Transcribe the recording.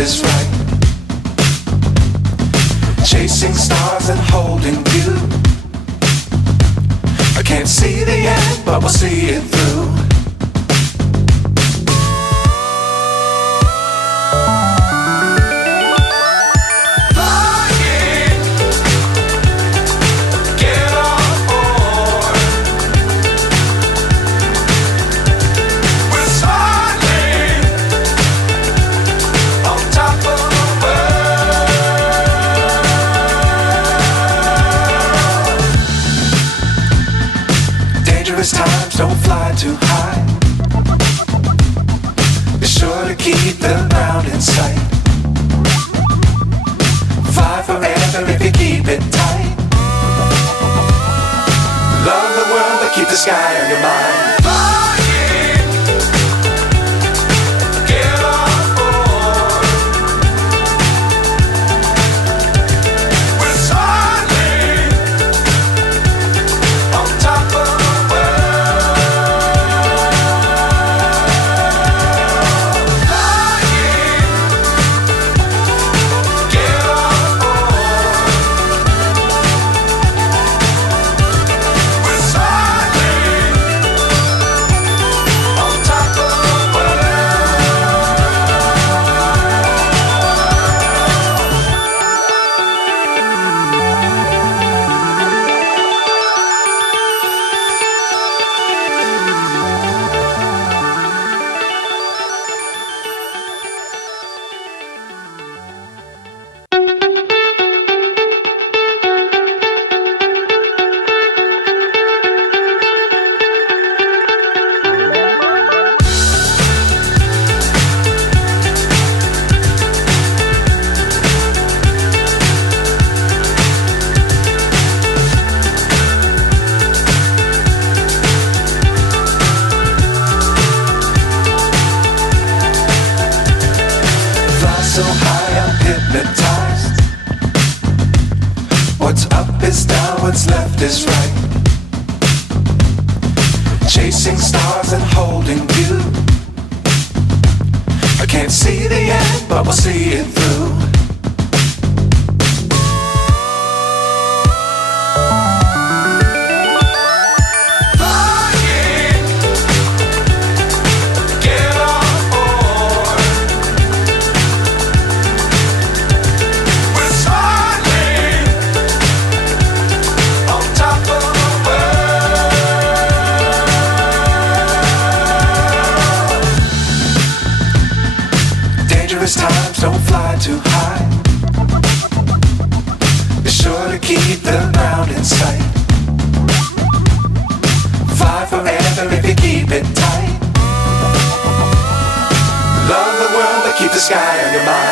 is right. Chasing stars and holding you. I can't see the end, but we'll see it through. Times don't fly too high. Be sure to keep the ground in sight. Fly forever if you keep it tight. Love the world but keep the sky on your mind. So high I'm hypnotized. What's up is down, what's left is right. Chasing stars and holding you. I can't see the end, but we'll see it through. Times don't fly too high. Be sure to keep the ground in sight. Fly forever if you keep it tight. Love the world but keep the sky on your mind.